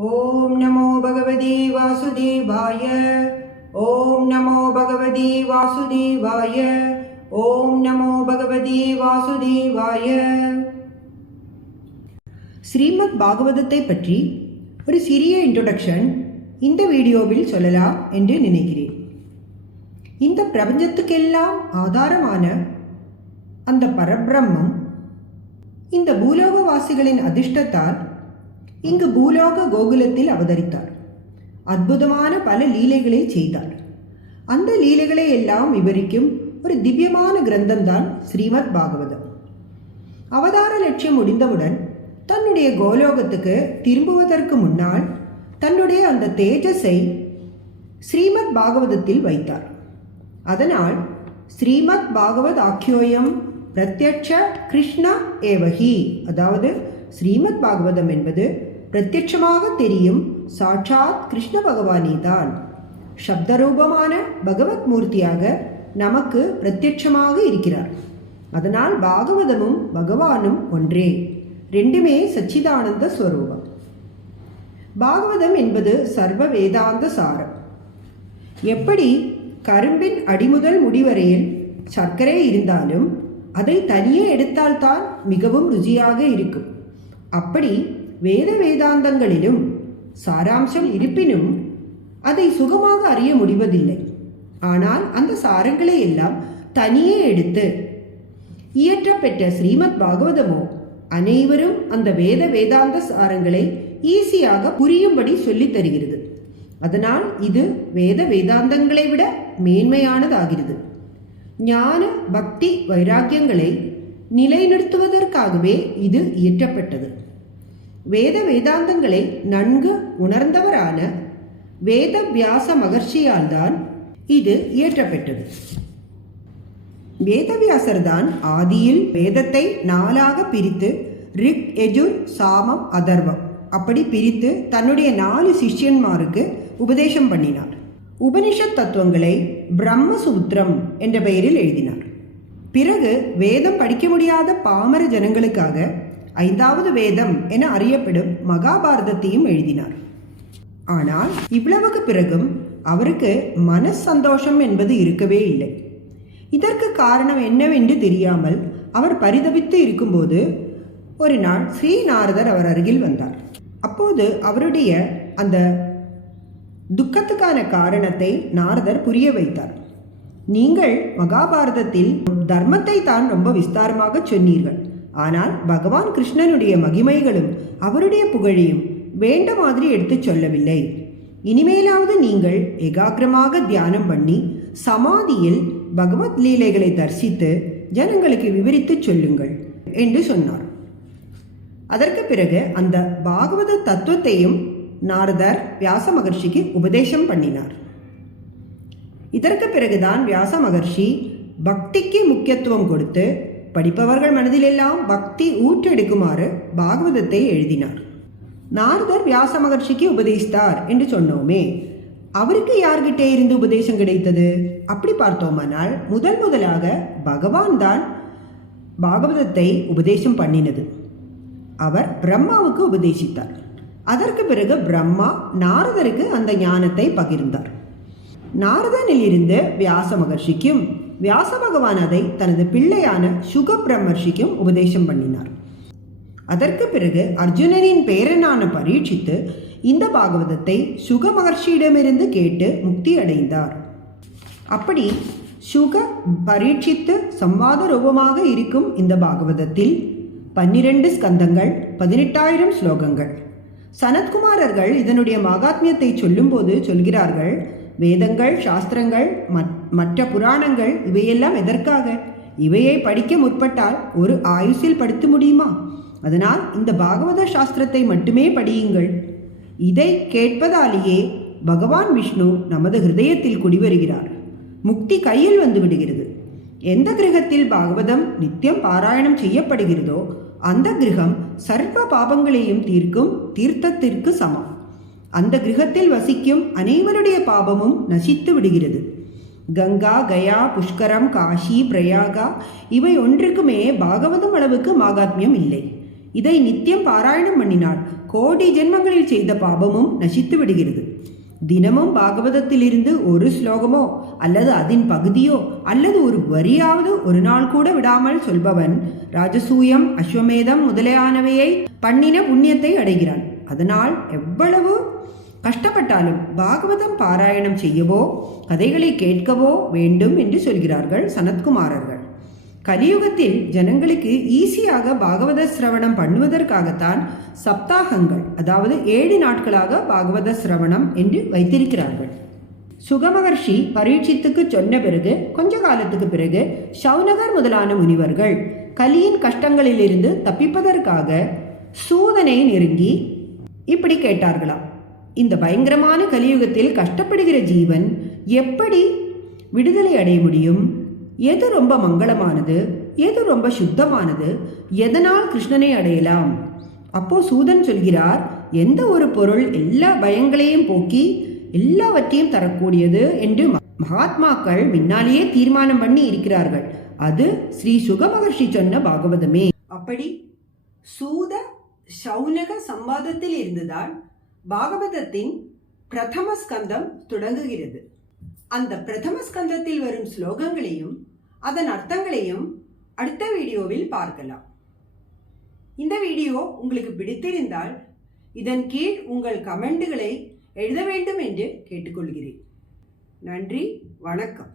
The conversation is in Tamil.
ஓம் நமோ பகவதி வாசுதேவாய ஓம் நமோ பகவதி வாசுதேவாய ஓம் நமோ பகவதி வாசுதேவாய. ஸ்ரீமத் பாகவதத்தை பற்றி ஒரு சிறிய இன்ட்ரொடக்ஷன் இந்த வீடியோவில் சொல்லலாம் என்று நினைக்கிறேன். இந்த பிரபஞ்சத்துக்கெல்லாம் ஆதாரமான அந்த பரபிரம்மம் இந்த பூலோகவாசிகளின் அதிர்ஷ்டத்தால் இங்கு பூலோக கோகுலத்தில் அவதரித்தார். அற்புதமான பல லீலைகளை செய்தார். அந்த லீலைகளை எல்லாம் விவரிக்கும் ஒரு திவ்யமான கிரந்தம்தான் ஸ்ரீமத் பாகவதம். அவதார லட்சியம் முடிந்தவுடன் தன்னுடைய கோலோகத்துக்கு திரும்புவதற்கு முன்னால் தன்னுடைய அந்த தேஜஸை ஸ்ரீமத் பாகவதத்தில் வைத்தார். அதனால் ஸ்ரீமத் பாகவத் ஆக்கியோயம் பிரத்யட்ச கிருஷ்ண ஏவகி அதாவது ஸ்ரீமத் பாகவதம் என்பது பிரத்யட்சமாக தெரியும் சாட்சாத் கிருஷ்ண பகவானே தான் சப்தரூபமான பகவத் மூர்த்தியாக நமக்கு பிரத்யட்சமாக இருக்கிறார். அதனால் பாகவதமும் பகவானும் ஒன்றே. ரெண்டுமே சச்சிதானந்த ஸ்வரூபம். பாகவதம் என்பது சர்வ வேதாந்த சாரம். எப்படி கரும்பின் அடிமுதல் முடிவரையில் சர்க்கரை இருந்தாலும் அதை தனியே எடுத்தால்தான் மிகவும் ருசியாக இருக்கும். அப்படி வேத வேதாந்தங்களிலும் சாராம்சம் இருப்பினும் அதை சுகமாக அறிய முடிவதில்லை. ஆனால் அந்த சாரங்களை எல்லாம் தனியே எடுத்து இயற்றப்பெற்ற ஸ்ரீமத் பாகவதமோ அனைவரும் அந்த வேத வேதாந்த சாரங்களை ஈஸியாக புரியும்படி சொல்லித் தருகிறது. அதனால் இது வேத வேதாந்தங்களை விட மேன்மையானதாகிறது. ஞான பக்தி வைராக்கியங்களை நிலைநிறுத்துவதற்காகவே இது இயற்றப்பட்டது. வேத வேதாந்தங்களை நன்கு உணர்ந்தவரான வேத வியாச மகர்ஷியால் தான் இது இயற்றப்பெற்றது. வேதவியாசர் தான் ஆதியில் வேதத்தை நாலாக பிரித்து ரிக் எஜுர் சாமம் அதர்வம் அப்படி பிரித்து தன்னுடைய நாலு சிஷ்யன்மாருக்கு உபதேசம் பண்ணினார். உபனிஷத் தத்துவங்களை பிரம்மசூத்திரம் என்ற பெயரில் எழுதினார். பிறகு வேதம் படிக்க முடியாத பாமர ஜனங்களுக்காக ஐந்தாவது வேதம் என அறியப்படும் மகாபாரதத்தையும் எழுதினார். ஆனால் இவ்வளவுக்கு பிறகும் அவருக்கு மன சந்தோஷம் என்பது இருக்கவே இல்லை. இதற்கு காரணம் என்னவென்று தெரியாமல் அவர் பரிதவித்து இருக்கும்போது ஒரு நாள் ஸ்ரீநாரதர் அவர் அருகில் வந்தார். அப்போது அவருடைய அந்த துக்கத்துக்கான காரணத்தை நாரதர் புரிய வைத்தார். நீங்கள் மகாபாரதத்தில் தர்மத்தை தான் ரொம்ப விஸ்தாரமாக சொன்னீர்கள். ஆனால் பகவான் கிருஷ்ணனுடைய மகிமைகளும் அவருடைய புகழையும் வேண்ட மாதிரி எடுத்துச் சொல்லவில்லை. இனிமேலாவது நீங்கள் ஏகாகிரமாக தியானம் பண்ணி சமாதியில் பகவத் லீலைகளை தரிசித்து ஜனங்களுக்கு விவரித்துச் சொல்லுங்கள் என்று சொன்னார். அதற்கு பிறகு அந்த பாகவத தத்துவத்தையும் நாரதர் வியாச மகர்ஷிக்கு உபதேசம் பண்ணினார். இதற்கு பிறகுதான் வியாச மகர்ஷி பக்திக்கு முக்கியத்துவம் கொடுத்து படிப்பவர்கள் மனதிலெல்லாம் பக்தி ஊற்றெடுக்குமாறு பாகவதத்தை எழுதினார். நாரதர் வியாச மகர்ஷிக்கு உபதேசித்தார் என்று சொன்னோமே அவருக்கு யார்கிட்டே இருந்து உபதேசம் கிடைத்தது? அப்படி பார்த்தோமானால் முதல் முதலாக பகவான் தான் பாகவதத்தை உபதேசம் பண்ணினது. அவர் பிரம்மாவுக்கு உபதேசித்தார். அதற்கு பிறகு பிரம்மா நாரதருக்கு அந்த ஞானத்தை பகிர்ந்தார். நாரதனிலிருந்து வியாச மகர்ஷிக்கும் வியாச பகவான் அதை தனது பிள்ளையான சுக பிரம்மர்ஷிக்கும் உபதேசம் பண்ணினார். அதற்கு பிறகு அர்ஜுனனின் பேரனான பரீட்சித்து இந்த பாகவதத்தை சுக மகர்ஷியிடமிருந்து கேட்டு முக்தி அடைந்தார் அப்படி சுக பரீட்சித்து சம்வாத ரூபமாக இருக்கும் இந்த பாகவதத்தில் பன்னிரண்டு ஸ்கந்தங்கள் பதினெட்டாயிரம் ஸ்லோகங்கள். சனத்குமாரர்கள் இதனுடைய மகாத்மியத்தை சொல்லும்போது சொல்கிறார்கள் வேதங்கள் சாஸ்திரங்கள் மற்ற புராணங்கள் இவையெல்லாம் எதற்காக? இவையை படிக்க முற்பட்டால் ஒரு ஆயுசில் படித்து முடியுமா? அதனால் இந்த பாகவத சாஸ்திரத்தை மட்டுமே படியுங்கள். இதை கேட்பதாலேயே பகவான் விஷ்ணு நமது ஹிருதயத்தில் குடிவருகிறார். முக்தி கையில் வந்து விடுகிறது. எந்த கிரகத்தில் பாகவதம் நித்தியம் பாராயணம் செய்யப்படுகிறதோ அந்த கிரகம் சர்வ பாபங்களையும் தீர்க்கும் தீர்த்தத்திற்கு சமம். அந்த கிரகத்தில் வசிக்கும் அனைவருடைய பாபமும் நசித்து விடுகிறது. கங்கா கயா புஷ்கரம் காஷி பிரயாகா இவை ஒன்றுக்குமே பாகவதம் அளவுக்கு மாகாத்மியம் இல்லை. இதை நித்தியம் பாராயணம் பண்ணினால் கோடி ஜென்மங்களில் செய்த பாபமும் நசித்து விடுகிறது. தினமும் பாகவதத்திலிருந்து ஒரு ஸ்லோகமோ அல்லது அதன் பகுதியோ அல்லது ஒரு வரியாவது ஒரு நாள் கூட விடாமல் சொல்பவன் ராஜசூயம் அஸ்வமேதம் முதலியானவையை பண்ணின புண்ணியத்தை அடைகிறான். அதனால் எவ்வளவு கஷ்டப்பட்டாலும் பாகவதம் பாராயணம் செய்யவோ கதைகளை கேட்கவோ வேண்டும் என்று சொல்கிறார்கள் சனத்குமாரர்கள். கலியுகத்தில் ஜனங்களுக்கு ஈஸியாக பாகவத சிரவணம் பண்ணுவதற்காகத்தான் சப்தாகங்கள் அதாவது ஏழு நாட்களாக பாகவத சிரவணம் என்று வைத்திருக்கிறார்கள். சுகமகர்ஷி பரீட்சித்துக்கு சொன்ன பிறகு கொஞ்ச காலத்துக்கு பிறகு சௌனகர் முதலான முனிவர்கள் கலியின் கஷ்டங்களிலிருந்து தப்பிப்பதற்காக சூதனை நெருங்கி இப்படி கேட்டார்களாம். இந்த பயங்கரமான கலியுகத்தில் கஷ்டப்படுகிற ஜீவன் எப்படி விடுதலை அடைய முடியும்? எது ரொம்ப மங்களமானது? எது ரொம்ப சுத்தமானது? எதனால் கிருஷ்ணனை அடையலாம்? அப்போ சூதன் சொல்கிறார் எந்த ஒரு பொருள் எல்லா பயங்களையும் போக்கி எல்லாவற்றையும் தரக்கூடியது என்று மகாத்மாக்கள் முன்னாலேயே தீர்மானம் பண்ணி இருக்கிறார்கள். அது ஸ்ரீ சுகமகர்ஷி சொன்ன பாகவதமே. அப்படி சூத சௌனக சம்பாதத்தில் இருந்துதான் பாகவதத்தின் பிரதம ஸ்கந்தம் தொடங்குகிறது. அந்த பிரதம ஸ்கந்தத்தில் வரும் ஸ்லோகங்களையும் அதன் அர்த்தங்களையும் அடுத்த வீடியோவில் பார்க்கலாம். இந்த வீடியோ உங்களுக்கு பிடித்திருந்தால் இதன் கீழ் உங்கள் கமெண்ட்டுகளை எழுத வேண்டும் என்று கேட்டுக்கொள்கிறேன். நன்றி வணக்கம்.